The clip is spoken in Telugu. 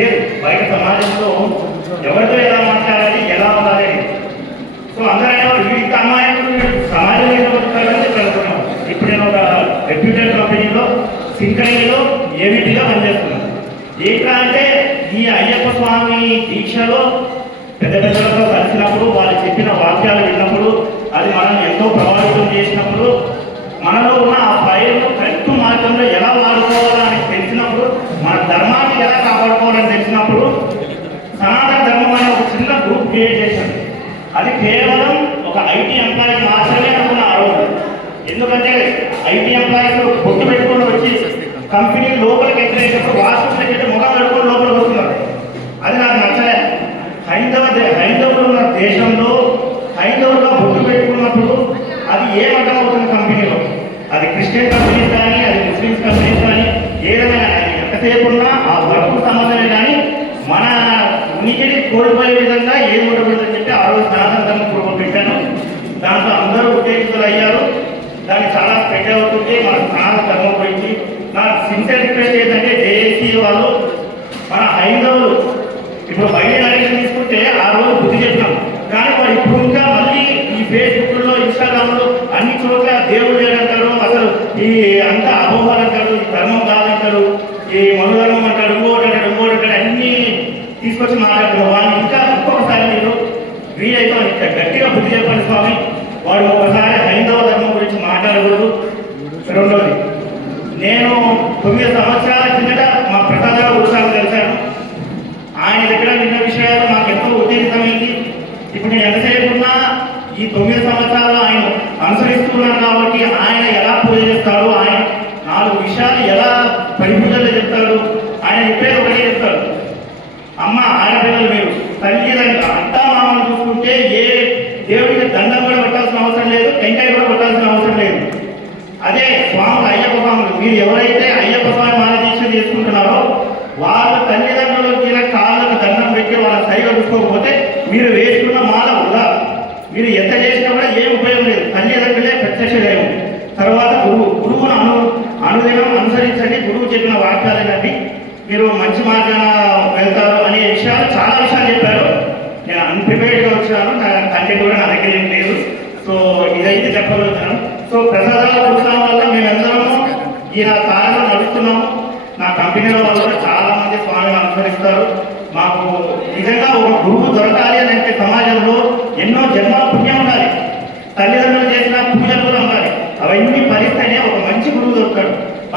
లేదు. బయట సమాజంలో ఎవరితో ఎలా మాట్లాడాలి, ఎలా ఉండాలి. సో అందరైనా వీడికి అమ్మాయిలు సమాజంలో ఎలా బతకాలని చదువుతున్నాం. ఇప్పుడు నేను ఒక రెప్యూటెడ్ కంపెనీలో సింకరీలో ఏమిటిగా పనిచేస్తున్నాను. ఏంటంటే అంటే ఈ అయ్యప్ప స్వామి దీక్షలో పెద్ద పెద్దలతో కలిసినప్పుడు వాళ్ళు చెప్పిన వాక్యాలు విన్నప్పుడు అది మనం ఎంతో ప్రభావితం చేసినప్పుడు మనలో ఉన్న ఆ ఫైర్ను కరెక్ట్ మార్గంలో ఎలా వాడుకోవాలని తెలిసినప్పుడు మన ధర్మాన్ని ఎలా కాపాడుకోవాలని తెలిసినప్పుడు సనాతన ధర్మం అనే ఒక చిన్న గ్రూప్ క్రియేట్ చేశాను. అది కేవలం ఒక ఐటీ ఎంప్లాయీస్ మాత్రమే అనుకున్న ఆ రోజు. ఎందుకంటే ఐటీ ఎంప్లాయీస్ బొట్టు పెట్టుకొని వచ్చి కంపెనీ లోపలికి ఎంటర్ వాష్రూమ్లకి అయితే ముఖం పెట్టుకొని లోపలికి వస్తున్నారు. అది నాకు నచ్చలే. హైందవులు ఉన్న దేశంలో హైందవులుగా బొట్టు పెట్టుకున్నప్పుడు అది ఏమర్థం అవుతుంది కంపెనీలో. అది క్రిస్టియన్ కంపెనీస్ కానీ, అది ముస్లిమ్స్ కంపెనీస్ కానీ, ఏదైనా కానీ ఎంతసేపు ఉన్నా ఆ వర్క్ సంబంధమే కానీ మన ఉనికిని కోల్పోయే విధంగా ఏది ఉండకూడదని చెప్పి ఆ రోజు సనాతన ధర్మం పూర్వం పెట్టాను. దాంట్లో అందరూ ఉత్తేజితులు అయ్యారు. దాన్ని చాలా స్ప్రెడ్ అవుతుంది మన సనాతన ధర్మం గురించి. నాకు సిన్సియర్ రిక్వెస్ట్ ఏంటంటే జేఏసీ వాళ్ళు మన హైందవులు ఇప్పుడు బయట ఎలక్షన్ తీసుకుంటే ఆ రోజు బుద్ధి చెప్పినాం. కానీ వాడు ఇప్పుడు ఇంకా మళ్ళీ ఈ ఫేస్బుక్లో ఇన్స్టాగ్రామ్లో అన్ని చోట్ల దేవుడు లేదంటారు, అసలు ఈ అంత అపోహలు అంటారు, ఈ ధర్మం కాదంటారు, ఈ మనుధర్మం అంటారు, ఇంకోటి అంటాడు అన్ని తీసుకొచ్చి మాట్లాడుతున్నారు. వాళ్ళు ఇంకా ఇంకొకసారి మీరు వీలైతే ఇంకా గట్టిగా బుద్ధి చెప్పండి స్వామి. వాడు ఒకసారి హైందవ ధర్మం గురించి మాట్లాడకూడదు. రెండోది, నేను 9 సంవత్సరాల కిందట మా ప్రసాదరావు ఉత్సాహం కలిశాను. ఆయన దగ్గర విన్న విషయాలు మాకు ఎంతో ఉత్తేజితమైంది. ఇప్పుడు నేను ఎంతసేపు ఉన్నా ఈ 9 సంవత్సరాలు ఆయన అనుసరిస్తున్నాను కాబట్టి ఆయన ఎలా పూజ చేస్తాడు, ఆయన 4 విషయాలు ఎలా పరిపూజలు చెప్తాడు, ఆయన చెప్పేది ఒకటే చెప్తాడు. అమ్మ ఆడపిల్లలు మీరు తల్లిదండ్రులు అంతా మామూలు చూసుకుంటే ఏ దేవుడికి దండం కూడా పెట్టాల్సిన అవసరం లేదు, టెంకాయ కూడా పెట్టాల్సిన అవసరం లేదు. అదే స్వాములు అయ్యప్ప స్వాములు మీరు ఎవరైతే అయ్యప్ప స్వామి మాల దీక్ష చేసుకుంటున్నారో వాళ్ళ తల్లిదండ్రులకి కాళ్ళకు దండం పెట్టి వాళ్ళ సైగా చూసుకోకపోతే మీరు వేసుకున్న మాల వృధా. మీరు ఎంత చేసినా కూడా ఏం ఉపయోగం లేదు. తల్లిదండ్రులే ప్రత్యక్ష దైవం. తర్వాత గురువును అనుదినం అనుసరించండి. గురువు చెప్పిన వాక్యాలేనండి, మీరు మంచి మార్గాన వెళ్తారు అనే విషయాలు చాలా విషయాలు చెప్పారు. నేను అన్ప్రిపేర్డ్గా వచ్చాను. నా కంటెంట్ కూడా నా దగ్గర ఏం లేదు. సో ఇదైతే చెప్పగలుగుతాను. సో ప్రసాదాల ఉత్సాహం వల్ల మేమందరము ఈ నా కాలంలో నడుస్తున్నాము. నా కంపెనీలో వాళ్ళు కూడా చాలా మంది స్వామిని అనుసరిస్తారు. మాకు నిజంగా ఒక గురువు దొరకాలి అని అంటే సమాజంలో ఎన్నో జన్మల పుణ్యం ఉండాలి, తల్లిదండ్రులు చేసిన పూజలు కూడా ఉండాలి. అవన్నీ ఫలిస్తేనే ఒక మంచి గురువు దొరుకుతాడు.